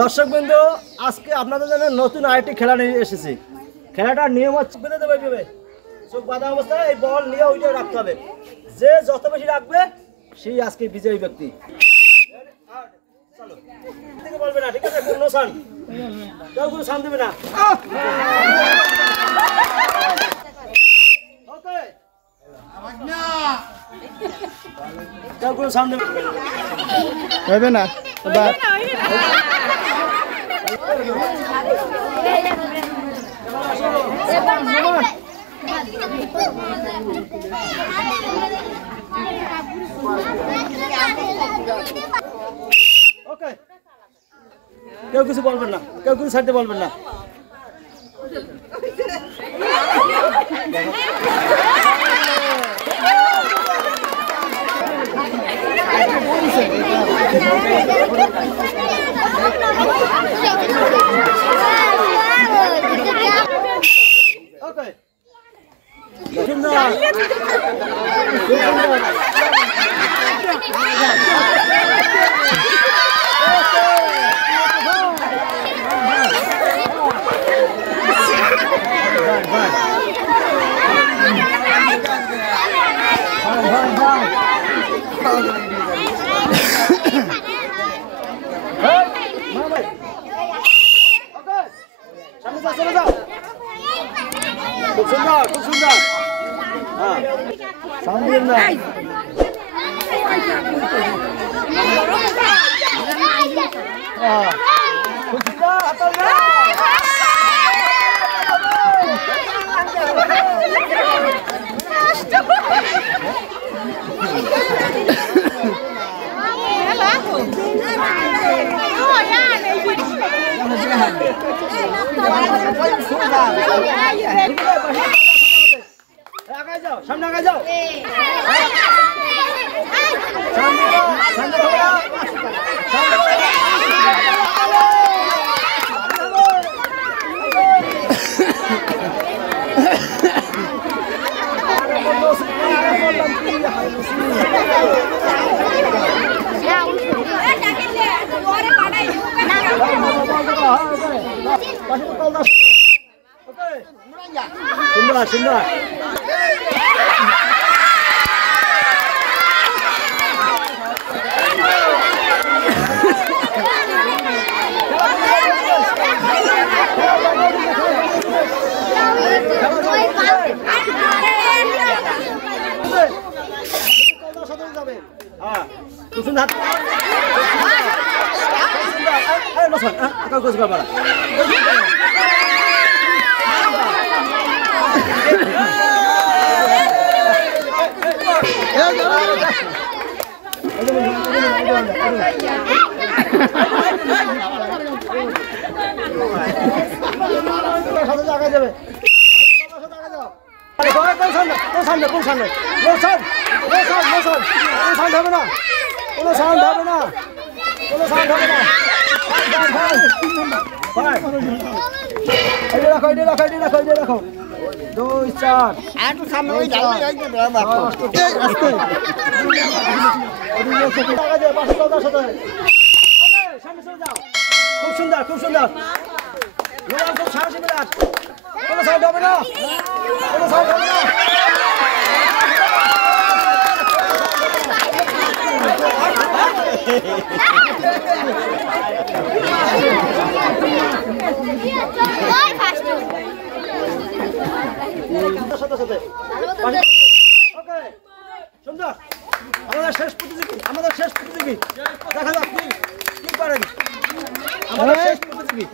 দর্শক বন্ধু, আজকে আপনাদের জন্য নতুন আরেকটি খেলা নিয়ে এসেছি। খেলাটার নিয়ম হচ্ছে বেঁধে দেবে এইভাবে চোখ বাঁধা অবস্থায় এই বল নিয়ে ওইটা রাখতে হবে। যে যত বেশি রাখবে সেই আজকে বিজয়ী ব্যক্তি। বলবে না, ঠিক আছে? কোনো সান কেউ কোনো সান দেবে না। কেউ কোনো সান দেবে না। ওকে, কেউ কিছু বলবেন না, কেউ কিছু ছাড়তে বলবেন না। ওকে, খুব সুন্দর, খুব সুন্দর। হ্যাঁ, সামনে না। খুব সুন্দর, হাতল না। আগায় যাও, সামনে আগায় যাও। সুন্দর সুন্দর। রাখো 2 4 সামনে খুব সুন্দর, খুব সুন্দর। সাহসী বিরাট, কোনো সাউন্ড হবে না, কোনো সাউন্ড হবে না। সুন্দর। আমাদের শেষ প্রতিযোগী, দেখা যাক কি পারেন। আমাদের শেষ প্রতিযোগী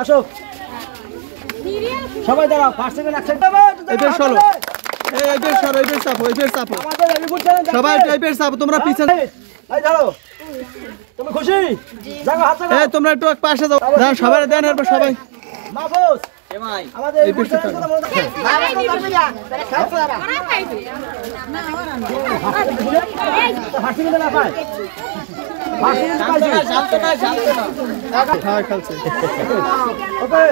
আসো, সবাই দাঁড়াও। ফার্স্ট সেকেন্ড একসাথে এই বের সর, এই বের চাপো, এই বের চাপো। আমাদের এলিফুড চ্যানেল সবাই এই বের চাপো, তোমরা পিছনে। এই ধরো, তুমি খুশি? জাগো, হাত জাগো। এই তোমরা একটু পাশে যাও, দাঁড়ান, সবাই দেন, এরপর সবাই। মাহফুজ, আমাদের এলিফুড চ্যানেলের কথা মনে রাখো। হাসি দিলে না পায়। হাসি দিলে পাইছি। হ্যাঁ, খেলছে। ওকে,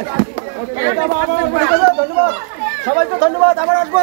ধন্যবাদ সবাইকে, ধন্যবাদ, আবার আসবো।